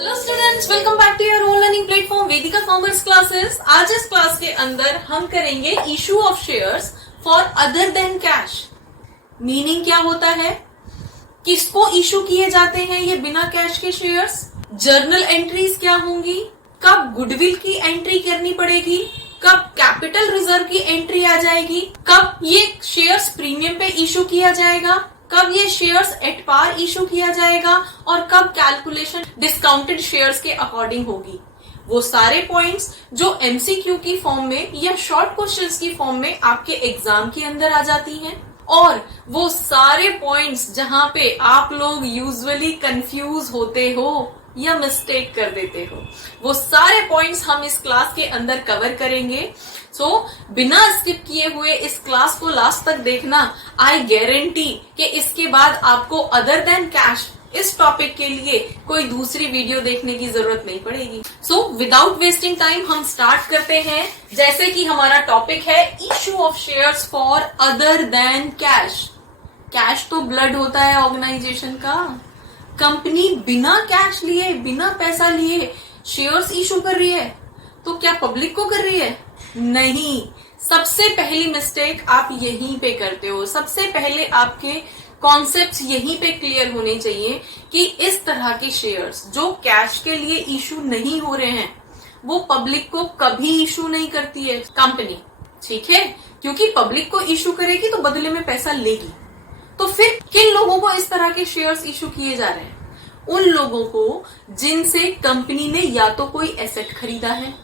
Hello students, welcome back to your own learning platform Vedika commerce classes. आज इस class के अंदर हम करेंगे issue of shares for other than cash. Meaning क्या होता है, किसको इशू किए जाते हैं ये बिना कैश के शेयर्स, जर्नल एंट्रीज क्या होंगी, कब गुडविल की एंट्री करनी पड़ेगी, कब कैपिटल रिजर्व की एंट्री आ जाएगी, कब ये शेयर्स प्रीमियम पे इशू किया जाएगा, कब ये शेयर्स एट पार इशू किया जाएगा और कब कैलकुलेशन डिस्काउंटेड शेयर्स के अकॉर्डिंग होगी। वो सारे पॉइंट्स जो एमसीक्यू की फॉर्म में या शॉर्ट क्वेश्चंस की फॉर्म में आपके एग्जाम के अंदर आ जाती हैं, और वो सारे पॉइंट्स जहां पे आप लोग यूजुअली कंफ्यूज होते हो या मिस्टेक कर देते हो, वो सारे पॉइंट्स हम इस क्लास के अंदर कवर करेंगे। सो बिना स्किप किए हुए इस क्लास को लास्ट तक देखना। आई गारंटी कि इसके बाद आपको अदर देन कैश इस टॉपिक के लिए कोई दूसरी वीडियो देखने की जरूरत नहीं पड़ेगी। सो विदाउट वेस्टिंग टाइम हम स्टार्ट करते हैं। जैसे कि हमारा टॉपिक है issue of shares for other than cash. Cash तो ब्लड होता है ऑर्गेनाइजेशन का। कंपनी बिना कैश लिए, बिना पैसा लिए शेयर्स इशू कर रही है, तो क्या पब्लिक को कर रही है? नहीं। सबसे पहली मिस्टेक आप यहीं पे करते हो। सबसे पहले आपके कॉन्सेप्ट्स यहीं पे क्लियर होने चाहिए कि इस तरह के शेयर्स जो कैश के लिए इशू नहीं हो रहे हैं, वो पब्लिक को कभी इशू नहीं करती है कंपनी, ठीक है? क्योंकि पब्लिक को इशू करेगी तो बदले में पैसा लेगी। तो फिर किन लोगों को इस तरह के शेयर्स इशू किए जा रहे हैं? उन लोगों को जिनसे कंपनी ने या तो कोई एसेट खरीदा है,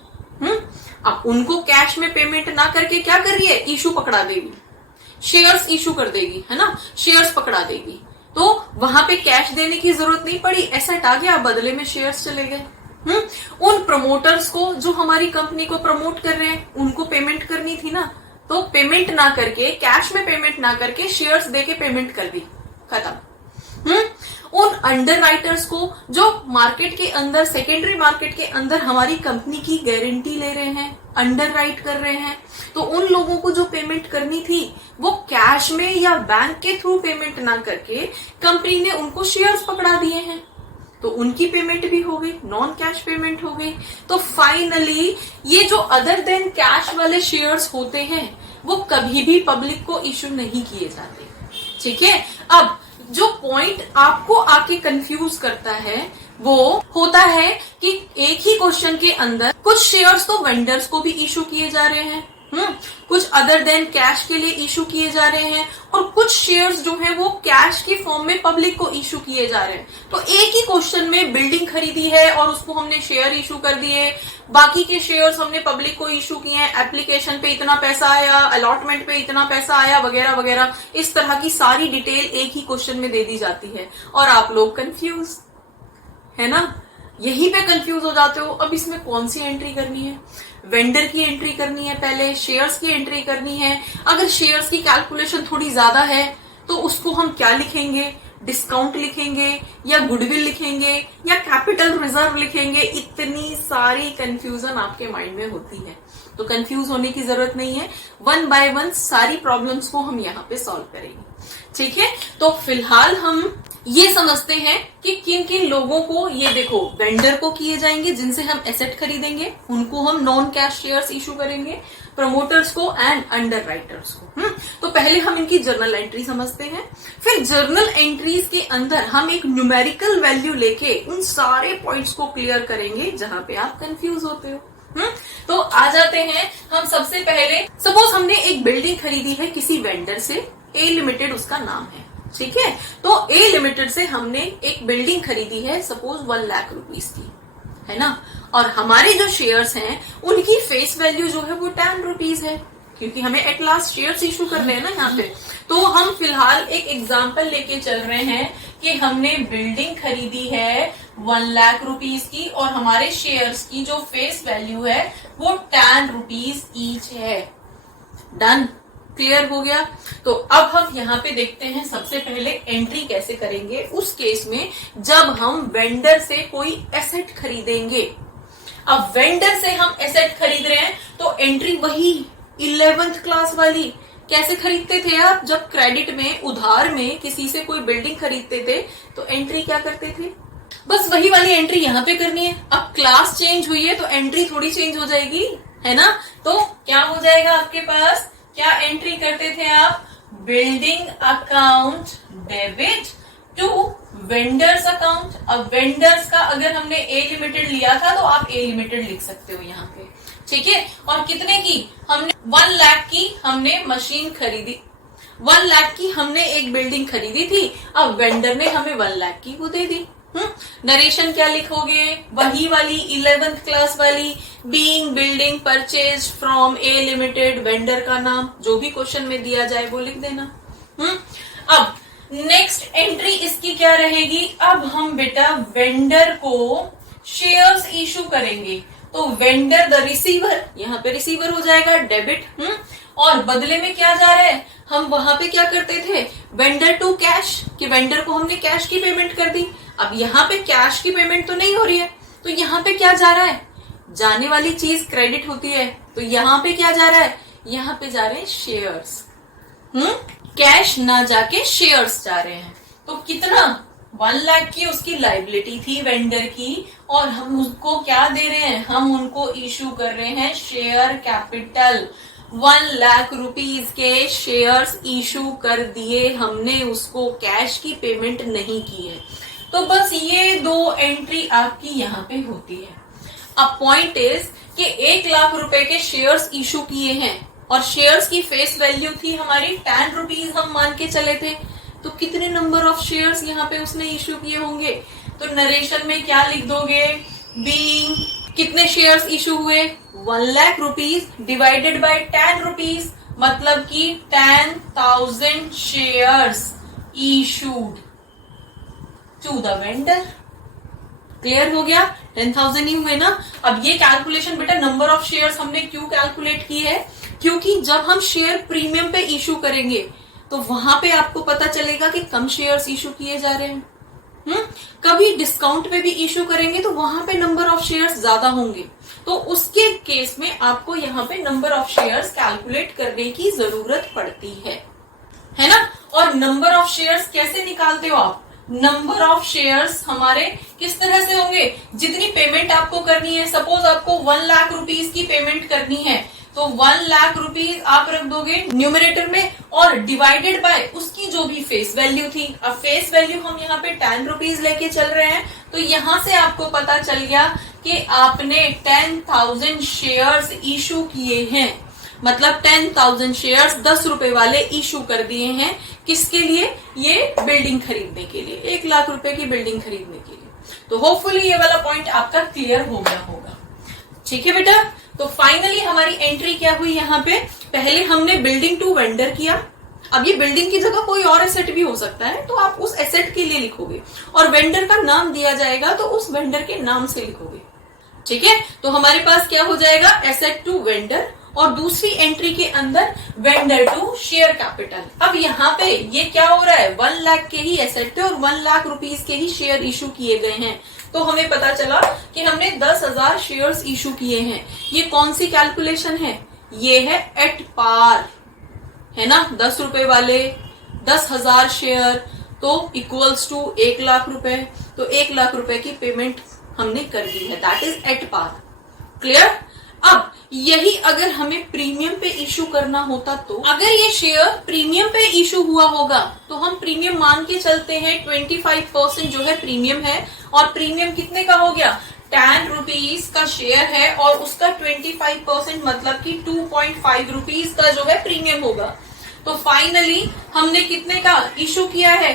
अब उनको कैश में पेमेंट ना करके क्या कर रही है, इशू पकड़ा देगी, शेयर्स इशू कर देगी, है ना, शेयर्स पकड़ा देगी। तो वहां पे कैश देने की जरूरत नहीं पड़ी, एसेट आ गया, बदले में शेयर्स चले गए। उन प्रमोटर्स को जो हमारी कंपनी को प्रमोट कर रहे हैं, उनको पेमेंट करनी थी ना, तो पेमेंट ना करके, कैश में पेमेंट ना करके शेयर्स देके पेमेंट कर दी, खत्म। उन अंडर राइटर्स को जो मार्केट के अंदर, सेकेंडरी मार्केट के अंदर हमारी कंपनी की गारंटी ले रहे हैं, अंडर राइट कर रहे हैं, तो उन लोगों को जो पेमेंट करनी थी वो कैश में या बैंक के थ्रू पेमेंट ना करके कंपनी ने उनको शेयर्स पकड़ा दिए हैं, तो उनकी पेमेंट भी हो गई, नॉन कैश पेमेंट हो गई। तो फाइनली ये जो अदर देन कैश वाले शेयर्स होते हैं वो कभी भी पब्लिक को इशू नहीं किए जाते, ठीक है? अब जो पॉइंट आपको आके कंफ्यूज करता है वो होता है कि एक ही क्वेश्चन के अंदर कुछ शेयर्स तो वेंडर्स को भी इशू किए जा रहे हैं, कुछ अदर देन कैश के लिए इशू किए जा रहे हैं, और कुछ शेयर्स जो है वो कैश की फॉर्म में पब्लिक को इशू किए जा रहे हैं। तो एक ही क्वेश्चन में बिल्डिंग खरीदी है और उसको हमने शेयर इशू कर दिए, बाकी के शेयर्स हमने पब्लिक को इशू किए हैं, एप्लीकेशन पे इतना पैसा आया, अलॉटमेंट पे इतना पैसा आया, वगैरह वगैरह, इस तरह की सारी डिटेल एक ही क्वेश्चन में दे दी जाती है और आप लोग कंफ्यूज, है ना? यहीं पे कंफ्यूज हो जाते हो। अब इसमें कौन सी एंट्री करनी है? वेंडर की एंट्री करनी है पहले, शेयर्स की एंट्री करनी है। अगर शेयर्स की कैलकुलेशन थोड़ी ज्यादा है तो उसको हम क्या लिखेंगे, डिस्काउंट लिखेंगे या गुडविल लिखेंगे या कैपिटल रिजर्व लिखेंगे? इतनी सारी कंफ्यूजन आपके माइंड में होती है, तो कंफ्यूज होने की जरूरत नहीं है। वन बाय वन सारी प्रॉब्लम्स को हम यहाँ पे सॉल्व करेंगे, ठीक है? तो फिलहाल हम ये समझते हैं कि किन किन लोगों को, ये देखो, वेंडर को किए जाएंगे जिनसे हम एसेट खरीदेंगे, उनको हम नॉन कैश शेयर्स इशू करेंगे, प्रमोटर्स को एंड अंडर राइटर्स को। तो पहले हम इनकी जर्नल एंट्री समझते हैं, फिर जर्नल एंट्रीज के अंदर हम एक न्यूमेरिकल वैल्यू लेके उन सारे पॉइंट्स को क्लियर करेंगे जहां पे आप कंफ्यूज होते हो। तो आ जाते हैं हम सबसे पहले। सपोज हमने एक बिल्डिंग खरीदी है किसी वेंडर से, ए लिमिटेड उसका नाम है, ठीक है? तो ए लिमिटेड से हमने एक बिल्डिंग खरीदी है सपोज 1 लाख रुपीस की, है ना? और हमारे जो शेयर्स हैं उनकी फेस वैल्यू जो है वो 10 रुपीज है, क्योंकि हमें एट लास्ट शेयर्स इशू करने हैं ना यहाँ पे। तो हम फिलहाल एक एग्जांपल लेके चल रहे हैं कि हमने बिल्डिंग खरीदी है 1 लाख रुपीस की और हमारे शेयर्स की जो फेस वैल्यू है वो 10 रुपीज ईच है। डन, क्लियर हो गया? तो अब हम यहाँ पे देखते हैं सबसे पहले एंट्री कैसे करेंगे उस केस में जब हम वेंडर से कोई एसेट खरीदेंगे। अब वेंडर से हम एसेट खरीद रहे हैं तो एंट्री वही 11th क्लास वाली। कैसे खरीदते थे आप? जब क्रेडिट में, उधार में किसी से कोई बिल्डिंग खरीदते थे तो एंट्री क्या करते थे? बस वही वाली एंट्री यहाँ पे करनी है। अब क्लास चेंज हुई है तो एंट्री थोड़ी चेंज हो जाएगी, है ना। तो क्या हो जाएगा आपके पास, क्या एंट्री करते थे आप, building account debit to vendors account. अब वेंडर्स का अगर हमने ए लिमिटेड लिया था तो आप ए लिमिटेड लिख सकते हो यहाँ पे, ठीक है। और कितने की, हमने 1 लाख की हमने मशीन खरीदी, 1 लाख की हमने एक बिल्डिंग खरीदी थी, अब वेंडर ने हमें 1 लाख की वो दे दी। नरेशन क्या लिखोगे, वही वाली 11th क्लास वाली, being building purchase from A limited, vendor का नाम जो भी क्वेश्चन में दिया जाए वो लिख देना। अब नेक्स्ट एंट्री इसकी क्या रहेगी, अब हम बेटा वेंडर को शेयर्स इशू करेंगे, तो वेंडर द रिसीवर, यहाँ पे रिसीवर हो जाएगा डेबिट। और बदले में क्या जा रहा है, हम वहां पे क्या करते थे, वेंडर टू कैश, कि वेंडर को हमने कैश की पेमेंट कर दी। अब यहाँ पे कैश की पेमेंट तो नहीं हो रही है, तो यहाँ पे क्या जा रहा है, जाने वाली चीज क्रेडिट होती है, तो यहाँ पे क्या जा रहा है, यहाँ पे जा रहे हैं शेयर्स। कैश ना जाके शेयर्स जा रहे हैं। तो कितना, 1 लाख की उसकी लाइबिलिटी थी वेंडर की, और हम उसको क्या दे रहे हैं, हम उनको इशू कर रहे हैं शेयर कैपिटल। 1 लाख रुपीज के शेयर्स इशू कर दिए हमने, उसको कैश की पेमेंट नहीं की है। तो बस ये 2 एंट्री आपकी यहाँ पे होती है। अब पॉइंट इज कि 1 लाख रुपए के शेयर्स इशू किए हैं और शेयर्स की फेस वैल्यू थी हमारी 10 रुपीज, हम मान के चले थे। तो कितने नंबर ऑफ शेयर्स यहाँ पे उसने इशू किए होंगे, तो नरेशन में क्या लिख दोगे, बीइंग कितने शेयर्स इशू हुए, 1 lakh rupees divided by 10 rupees, मतलब कि 10,000 shares issued to the vendor. Clear हो गया, 10,000 ही हुए ना। अब ये कैलकुलेशन बेटा नंबर ऑफ शेयर्स हमने क्यों कैलकुलेट की है, क्योंकि जब हम शेयर प्रीमियम पे इशू करेंगे तो वहां पे आपको पता चलेगा कि कम शेयर्स इशू किए जा रहे हैं। कभी डिस्काउंट पे भी इशू करेंगे तो वहां पे नंबर ऑफ शेयर्स ज्यादा होंगे, तो उसके केस में आपको यहाँ पे नंबर ऑफ शेयर्स कैलकुलेट करने की जरूरत पड़ती है ना। और नंबर ऑफ शेयर्स कैसे निकालते हो आप, नंबर ऑफ शेयर्स हमारे किस तरह से होंगे, जितनी पेमेंट आपको करनी है, सपोज आपको 1 लाख रुपीज की पेमेंट करनी है, तो 1 लाख रुपीज आप रख दोगे न्यूमरेटर में और डिवाइडेड बाय उसकी जो भी फेस वैल्यू थी। अब फेस वैल्यू हम यहाँ पे 10 रुपीज लेके चल रहे हैं, तो यहाँ से आपको पता चल गया कि आपने 10,000 शेयर्स इशू किए हैं, मतलब 10,000 शेयर्स 10 रुपए वाले इशू कर दिए हैं। किसके लिए, ये बिल्डिंग खरीदने के लिए, 1 लाख रुपए की बिल्डिंग खरीदने के लिए। तो होपफुली ये वाला पॉइंट आपका क्लियर हो गया होगा, ठीक है बेटा। तो फाइनली हमारी एंट्री क्या हुई, यहाँ पे पहले हमने बिल्डिंग टू वेंडर किया। अब ये बिल्डिंग की जगह कोई और एसेट भी हो सकता है, तो आप उस एसेट के लिए लिखोगे और वेंडर का नाम दिया जाएगा तो उस वेंडर के नाम से लिखोगे, ठीक है। तो हमारे पास क्या हो जाएगा, एसेट टू वेंडर, और दूसरी एंट्री के अंदर वेंडर टू शेयर कैपिटल। अब यहाँ पे ये क्या हो रहा है, 1 लाख के ही एसेट थे और 1 लाख रुपीज के ही शेयर इशू किए गए हैं, तो हमें पता चला कि हमने 10,000 शेयर्स इशू किए हैं। ये कौन सी कैलकुलेशन है, ये है एट पार, है ना। 10 रुपए वाले 10,000 शेयर तो इक्वल्स टू 1 लाख रुपए, तो 1 लाख रुपए की पेमेंट हमने कर दी है, that is at par. Clear. अब यही अगर हमें प्रीमियम पे इशू करना होता, तो अगर ये शेयर प्रीमियम पे इशू हुआ होगा तो हम प्रीमियम मान के चलते हैं 25% जो है प्रीमियम है, और प्रीमियम कितने का हो गया, 10 रुपीज का शेयर है और उसका 25% मतलब कि 2.5 रुपीज का जो है प्रीमियम होगा। तो फाइनली हमने कितने का इशू किया है,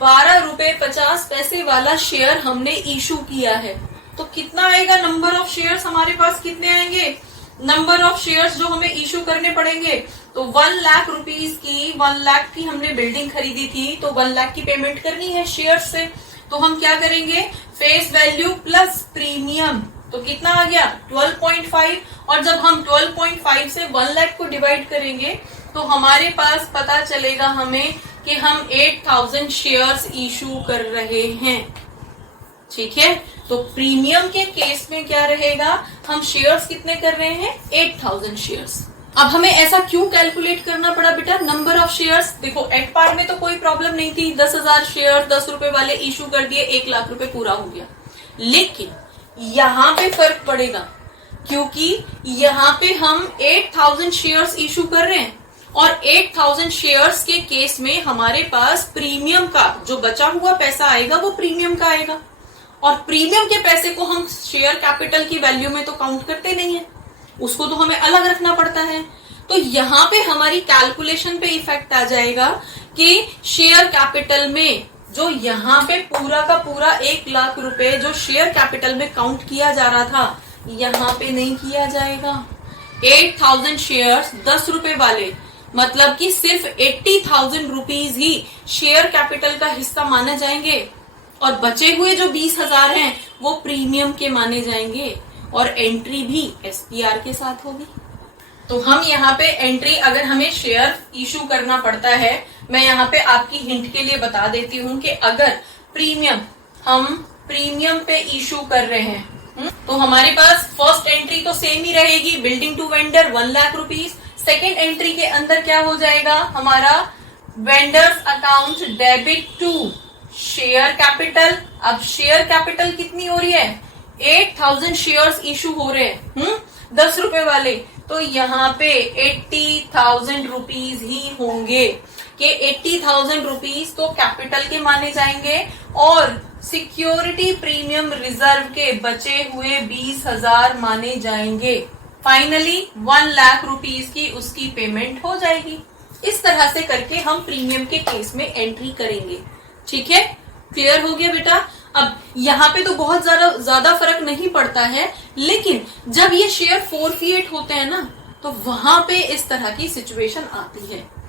12 रुपए 50 पैसे वाला शेयर हमने इशू किया है। तो कितना आएगा, नंबर ऑफ शेयर्स हमारे पास कितने आएंगे, नंबर ऑफ शेयर्स जो हमें इशू करने पड़ेंगे, तो 1 लाख रुपीज की 1 लाख की हमने बिल्डिंग खरीदी थी, तो 1 लाख की पेमेंट करनी है शेयर्स से। तो हम क्या करेंगे, फेस वैल्यू प्लस प्रीमियम, तो कितना आ गया 12.5, और जब हम 12.5 से 1 लाख को डिवाइड करेंगे तो हमारे पास पता चलेगा हमें कि हम 8,000 शेयर्स इशू कर रहे हैं, ठीक है। तो प्रीमियम के केस में क्या रहेगा, हम शेयर्स कितने कर रहे हैं, 8,000 शेयर्स, अब हमें ऐसा क्यों कैलकुलेट करना पड़ा बेटा? नंबर ऑफ शेयर्स, देखो एट पार में तो कोई प्रॉब्लम नहीं थी, 10,000 शेयर 10 रुपए वाले इशू कर दिए, 1 लाख रुपए पूरा हो गया। लेकिन यहां पे फर्क पड़ेगा, क्योंकि यहां पे हम 8,000 शेयर्स इशू कर रहे हैं और 8,000 शेयर्स के केस में हमारे पास प्रीमियम का जो बचा हुआ पैसा आएगा वो प्रीमियम का आएगा, और प्रीमियम के पैसे को हम शेयर कैपिटल की वैल्यू में तो काउंट करते नहीं है, उसको तो हमें अलग रखना पड़ता है। तो यहां पे हमारी कैलकुलेशन पे इफेक्ट आ जाएगा कि शेयर कैपिटल में जो यहां पे पूरा का पूरा 1 लाख रुपए जो शेयर कैपिटल में काउंट किया जा रहा था, यहां पे नहीं किया जाएगा। 8,000 शेयर्स 10 रुपए वाले, मतलब कि सिर्फ 80,000 रुपीज ही शेयर कैपिटल का हिस्सा माने जाएंगे, और बचे हुए जो 20,000 हैं वो प्रीमियम के माने जाएंगे, और एंट्री भी एसपीआर के साथ होगी। तो हम यहाँ पे एंट्री, अगर हमें शेयर इशू करना पड़ता है, मैं यहाँ पे आपकी हिंट के लिए बता देती हूँ कि अगर प्रीमियम हम प्रीमियम पे इशू कर रहे हैं तो हमारे पास फर्स्ट एंट्री तो सेम ही रहेगी, building to vendor 1 lakh rupees. Second entry के अंदर क्या हो जाएगा हमारा, vendors account debit to share capital. अब शेयर कैपिटल कितनी हो रही है, 8,000 शेयर्स इशू हो रहे हैं 10 रुपए वाले, तो यहाँ पे 80,000 रुपीज ही होंगे कि 80,000 रुपीज तो कैपिटल के माने जाएंगे, और सिक्योरिटी प्रीमियम रिजर्व के बचे हुए 20,000 माने जाएंगे। फाइनली 1 लाख रुपीज की उसकी पेमेंट हो जाएगी। इस तरह से करके हम प्रीमियम के केस में एंट्री करेंगे। ठीक है, क्लियर हो गया बेटा? अब यहाँ पे तो बहुत ज्यादा फर्क नहीं पड़ता है, लेकिन जब ये शेयर फोरफिएट होते हैं ना, तो वहां पे इस तरह की सिचुएशन आती है।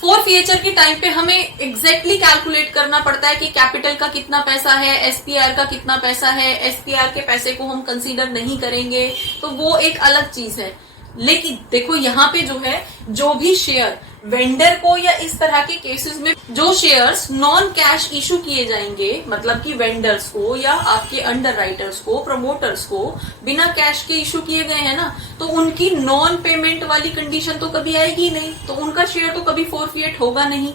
फोरफिएचर के टाइम पे हमें एग्जैक्टली कैलकुलेट करना पड़ता है कि कैपिटल का कितना पैसा है, एसपीआर का कितना पैसा है। एसपीआर के पैसे को हम कंसीडर नहीं करेंगे, तो वो एक अलग चीज है। लेकिन देखो यहाँ पे जो है, जो भी शेयर वेंडर को या इस तरह के केसेस में जो शेयर्स नॉन कैश इशू किए जाएंगे, मतलब कि वेंडर्स को या आपके अंडरराइटर्स को, प्रमोटर्स को बिना कैश के इशू किए गए हैं ना, तो उनकी नॉन पेमेंट वाली कंडीशन तो कभी आएगी नहीं, तो उनका शेयर तो कभी फोरफिएट होगा नहीं,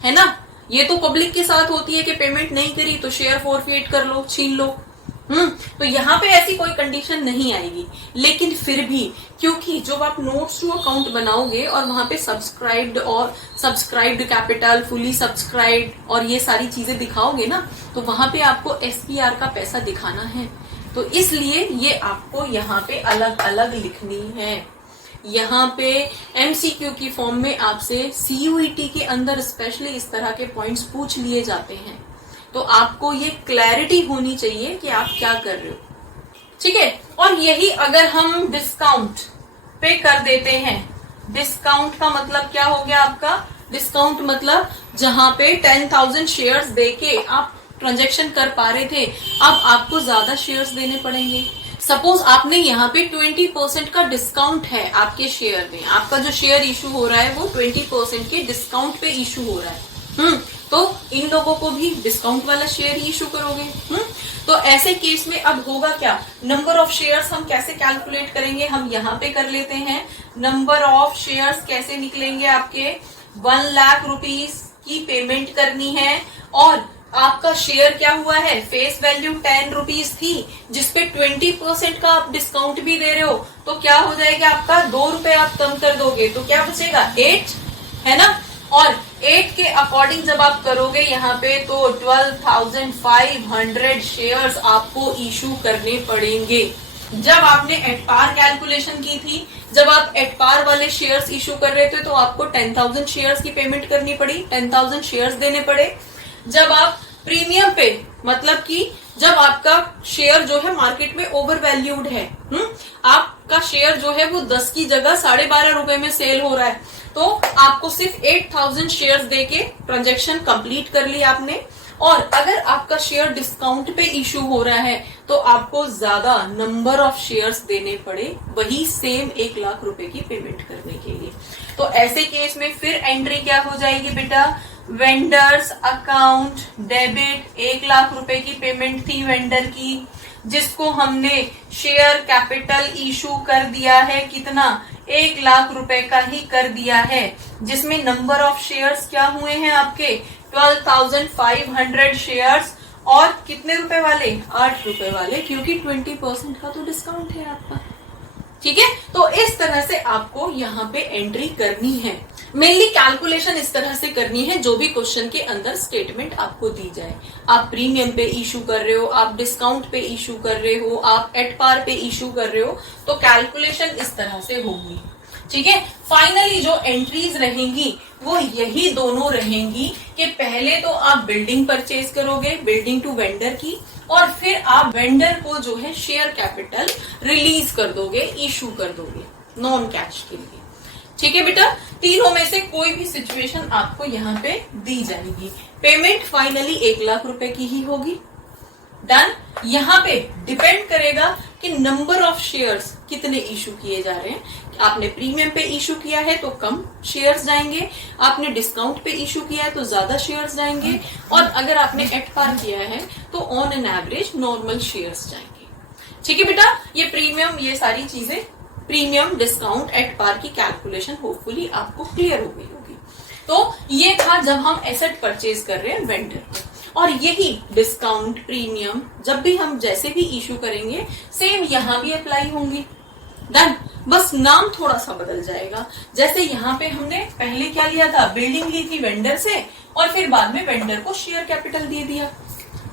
है ना। ये तो पब्लिक के साथ होती है कि पेमेंट नहीं करी तो शेयर फोरफिएट कर लो, छीन लो। तो यहाँ पे ऐसी कोई कंडीशन नहीं आएगी। लेकिन फिर भी, क्योंकि जब आप नोट्स टू अकाउंट बनाओगे और वहां पे सब्सक्राइब्ड कैपिटल, फुली सब्सक्राइब्ड और ये सारी चीजें दिखाओगे ना, तो वहां पे आपको एसपीआर का पैसा दिखाना है। तो इसलिए ये आपको यहाँ पे अलग अलग लिखनी है। यहाँ पे एमसीक्यू की फॉर्म में आपसे सीयूईटी के अंदर स्पेशली इस तरह के पॉइंट्स पूछ लिए जाते हैं, तो आपको ये क्लैरिटी होनी चाहिए कि आप क्या कर रहे हो। ठीक है, और यही अगर हम डिस्काउंट पे कर देते हैं, डिस्काउंट का मतलब क्या हो गया आपका, डिस्काउंट मतलब जहां पे 10,000 शेयर्स देके आप ट्रांजैक्शन कर पा रहे थे, अब आपको ज्यादा शेयर्स देने पड़ेंगे। सपोज आपने यहाँ पे 20% का डिस्काउंट है आपके शेयर में, आपका जो शेयर इशू हो रहा है वो 20% के डिस्काउंट पे इशू हो रहा है, तो इन लोगों को भी डिस्काउंट वाला शेयर ही इशू करोगे। तो ऐसे केस में अब होगा क्या, नंबर ऑफ शेयर्स हम कैसे कैलकुलेट करेंगे, हम यहाँ पे कर लेते हैं। नंबर ऑफ शेयर्स कैसे निकलेंगे आपके, 1 लाख रुपीज की पेमेंट करनी है, और आपका शेयर क्या हुआ है, फेस वैल्यू 10 रुपीज थी, जिसपे 20% का आप डिस्काउंट भी दे रहे हो, तो क्या हो जाएगा आपका, 2 रुपए आप कम कर दोगे तो क्या बचेगा, 8, है ना। और 8 के अकॉर्डिंग जब आप करोगे यहाँ पे, तो 12,500 शेयर्स आपको इशू करने पड़ेंगे। जब आपने एट पार कैलकुलेशन की थी, जब आप एट पार वाले शेयर्स इशू कर रहे थे, तो आपको 10,000 शेयर्स की पेमेंट करनी पड़ी, 10,000 शेयर्स देने पड़े। जब आप प्रीमियम पे, मतलब कि जब आपका शेयर जो है मार्केट में ओवर वैल्यूड है, आपका शेयर जो है वो 10 की जगह 12.5 रुपए में सेल हो रहा है, तो आपको सिर्फ 8,000 शेयर्स देके ट्रांजैक्शन कंप्लीट कर ली आपने। और अगर आपका शेयर डिस्काउंट पे इशू हो रहा है, तो आपको ज्यादा नंबर ऑफ शेयर्स देने पड़े, वही सेम 1 लाख रुपए की पेमेंट करने के लिए। तो ऐसे केस में फिर एंट्री क्या हो जाएगी बेटा, वेंडर्स अकाउंट डेबिट, 1 लाख रुपए की पेमेंट थी वेंडर की, जिसको हमने शेयर कैपिटल इशू कर दिया है कितना, 1,00,000 रुपए का ही कर दिया है, जिसमें नंबर ऑफ शेयर्स क्या हुए हैं आपके 12,500 शेयर्स, और कितने रुपए वाले 8 रुपए वाले, क्योंकि 20% का तो डिस्काउंट है आपका। ठीक है, तो इस तरह से आपको यहाँ पे एंट्री करनी है। मेनली कैलकुलेशन इस तरह से करनी है, जो भी क्वेश्चन के अंदर स्टेटमेंट आपको दी जाए। आप प्रीमियम पे इशू कर रहे हो, आप डिस्काउंट पे इशू कर रहे हो, आप एट पार पे इशू कर रहे हो, तो कैलकुलेशन इस तरह से होगी। ठीक है, फाइनली जो एंट्रीज रहेंगी वो यही दोनों रहेंगी कि पहले तो आप बिल्डिंग परचेज करोगे, बिल्डिंग टू वेंडर की, और फिर आप वेंडर को जो है शेयर कैपिटल रिलीज कर दोगे, इशू कर दोगे नॉन कैश के लिए। ठीक है बेटा, तीनों में से कोई भी सिचुएशन आपको यहाँ पे दी जाएगी। पेमेंट फाइनली 1,00,000 रुपए की ही होगी। डन। यहाँ पे डिपेंड करेगा कि नंबर ऑफ शेयर्स कितने इशू किए जा रहे हैं। आपने प्रीमियम पे इशू किया है तो कम शेयर्स जाएंगे, आपने डिस्काउंट पे इशू किया है तो ज्यादा शेयर्स जाएंगे, और अगर आपने एट पार किया है तो on an average normal shares जाएंगे। ठीक है बेटा, ये प्रीमियम, ये सारी चीजें प्रीमियम, डिस्काउंट, एट पार की कैलकुलेशन होपफुली आपको क्लियर हो गई होगी। तो ये था जब हम एसेट परचेज कर रहे हैं वेंडर को, और यही डिस्काउंट, प्रीमियम जब भी हम जैसे भी इशू करेंगे सेम यहाँ भी अप्लाई होंगी। डन। बस नाम थोड़ा सा बदल जाएगा। जैसे यहाँ पे हमने पहले क्या लिया था, बिल्डिंग ली थी वेंडर से, और फिर बाद में वेंडर को शेयर कैपिटल दे दिया,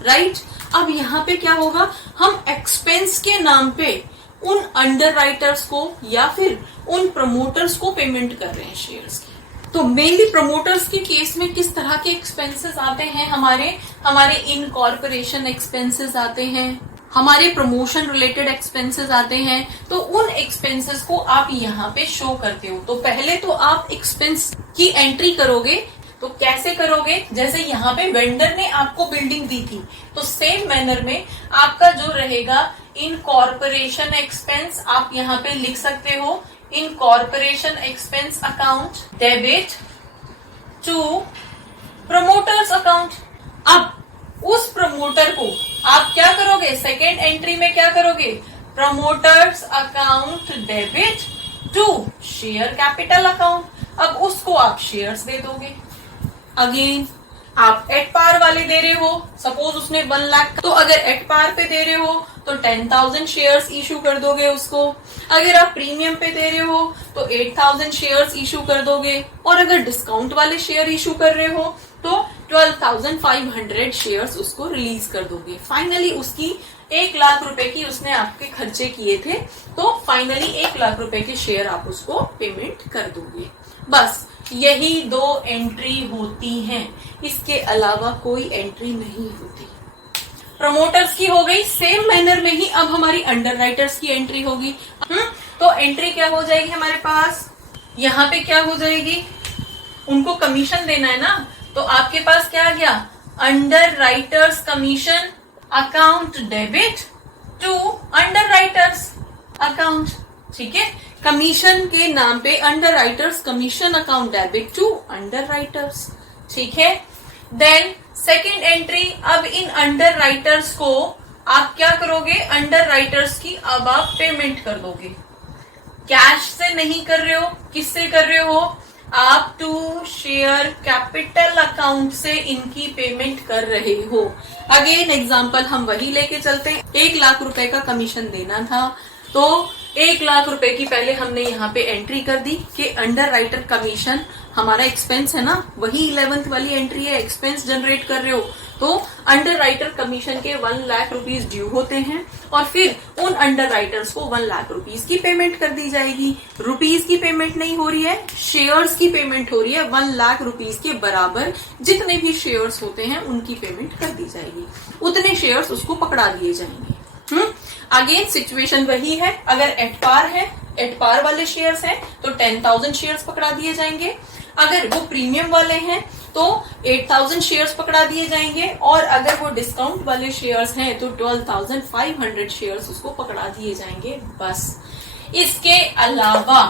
राइट। अब यहाँ पे क्या होगा, हम एक्सपेंस के नाम पे उन अंडर राइटर्स को या फिर उन प्रमोटर्स को पेमेंट कर रहे हैं शेयर्स की। तो मेनली प्रमोटर्स के केस में किस तरह के एक्सपेंसेस आते हैं, हमारे इनकॉर्पोरेशन एक्सपेंसेस आते हैं, हमारे प्रमोशन रिलेटेड एक्सपेंसेस आते हैं। तो उन एक्सपेंसेस को आप यहाँ पे शो करते हो। तो पहले तो आप एक्सपेंस की एंट्री करोगे, तो कैसे करोगे, जैसे यहाँ पे वेंडर ने आपको बिल्डिंग दी थी, तो सेम मैनर में आपका जो रहेगा इनकॉर्पोरेशन एक्सपेंस, आप यहाँ पे लिख सकते हो incorporation expense account debit to promoters account. अब उस प्रमोटर को आप क्या करोगे, सेकेंड एंट्री में क्या करोगे, promoters account debit to share capital account. अब उसको आप शेयर्स दे दोगे। अगेन आप एट पार वाले दे रहे हो, सपोज उसने 1,00,000, तो अगर एट पार पे दे रहे हो तो 10,000 शेयर्स इशू कर दोगे उसको। अगर आप प्रीमियम पे दे रहे हो तो 8,000 शेयर्स इशू कर दोगे, और अगर डिस्काउंट वाले शेयर इशू कर रहे हो तो 12,500 शेयर्स उसको रिलीज कर दोगे। फाइनली उसकी 1,00,000 रुपए की उसने आपके खर्चे किए थे, तो फाइनली 1,00,000 रुपए के शेयर आप उसको पेमेंट कर दोगे। बस यही दो एंट्री होती हैं, इसके अलावा कोई एंट्री नहीं होती। प्रमोटर्स की हो गई, सेम मैनर में ही अब हमारी अंडर राइटर्स की एंट्री होगी। तो एंट्री क्या हो जाएगी हमारे पास, यहाँ पे क्या हो जाएगी, उनको कमीशन देना है ना, तो आपके पास क्या आ गया, underwriters commission account debit to underwriters account. ठीक है, कमीशन के नाम पे underwriters commission account debit to underwriters. ठीक है, देन सेकेंड एंट्री, अब इन अंडर राइटर्स को आप क्या करोगे, अंडर राइटर्स की अब आप पेमेंट कर दोगे। कैश से नहीं कर रहे हो, किससे कर रहे हो, आप टू शेयर कैपिटल अकाउंट से इनकी पेमेंट कर रहे हो। अगेन एग्जांपल हम वही लेके चलते हैं। 1,00,000 रुपए का कमीशन देना था, तो 1,00,000 रुपए की पहले हमने यहाँ पे एंट्री कर दी कि अंडर राइटर कमीशन हमारा एक्सपेंस है ना, वही 11th वाली एंट्री है, एक्सपेंस जनरेट कर रहे हो, तो अंडर राइटर कमीशन के 1,00,000 रुपीज ड्यू होते हैं, और फिर उन अंडर राइटर्स को 1,00,000 रुपीज की पेमेंट कर दी जाएगी। रुपीज की पेमेंट नहीं हो रही है, शेयर्स की पेमेंट हो रही है। 1,00,000 रुपीज के बराबर जितने भी शेयर्स होते हैं उनकी पेमेंट कर दी जाएगी, उतने शेयर्स उसको पकड़ा दिए जाएंगे। अगेन सिचुएशन वही है, अगर एट पार है, एट पार वाले शेयर्स हैं तो 10,000 शेयर्स पकड़ा दिए जाएंगे, अगर वो प्रीमियम वाले हैं तो 8,000 शेयर्स पकड़ा दिए जाएंगे, और अगर वो डिस्काउंट वाले शेयर्स हैं तो 12,500 शेयर्स उसको पकड़ा दिए जाएंगे। बस इसके अलावा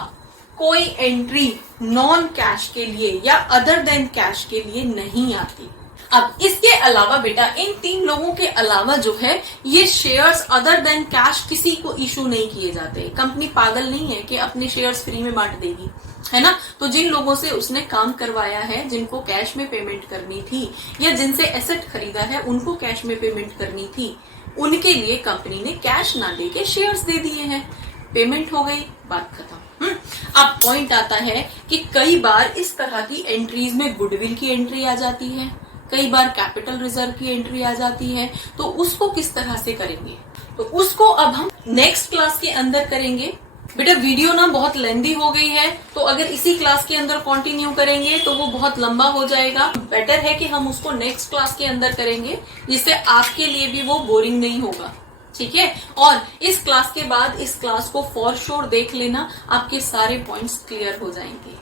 कोई एंट्री नॉन कैश के लिए या अदर देन कैश के लिए नहीं आती। अब इसके अलावा बेटा इन 3 लोगों के अलावा जो है ये शेयर्स अदर देन कैश किसी को इशू नहीं किए जाते। कंपनी पागल नहीं है कि अपने शेयर्स फ्री में बांट देगी, है ना। तो जिन लोगों से उसने काम करवाया है, जिनको कैश में पेमेंट करनी थी या जिनसे एसेट खरीदा है उनको कैश में पेमेंट करनी थी, उनके लिए कंपनी ने कैश ना देके शेयर्स दे दिए हैं, पेमेंट हो गई, बात खत्म। अब पॉइंट आता है कि कई बार इस तरह की एंट्रीज में गुडविल की एंट्री आ जाती है, कई बार कैपिटल रिजर्व की एंट्री आ जाती है, तो उसको किस तरह से करेंगे, तो उसको अब हम नेक्स्ट क्लास के अंदर करेंगे। बेटा वीडियो ना बहुत लेंदी हो गई है, तो अगर इसी क्लास के अंदर कंटिन्यू करेंगे तो वो बहुत लंबा हो जाएगा। बेटर है कि हम उसको नेक्स्ट क्लास के अंदर करेंगे, जिससे आपके लिए भी वो बोरिंग नहीं होगा, ठीक है। और इस क्लास के बाद इस क्लास को फॉर श्योर देख लेना, आपके सारे पॉइंट्स क्लियर हो जाएंगे।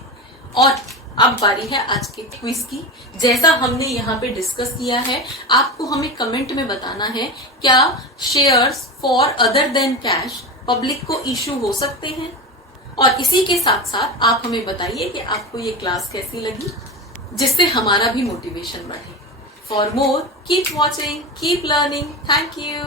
और अब बारी है आज के क्विज की। जैसा हमने यहाँ पे डिस्कस किया है, आपको हमें कमेंट में बताना है क्या shares for other than cash public को इशू हो सकते हैं। और इसी के साथ साथ आप हमें बताइए कि आपको ये क्लास कैसी लगी, जिससे हमारा भी मोटिवेशन बढ़े। For more keep watching, keep learning. Thank you.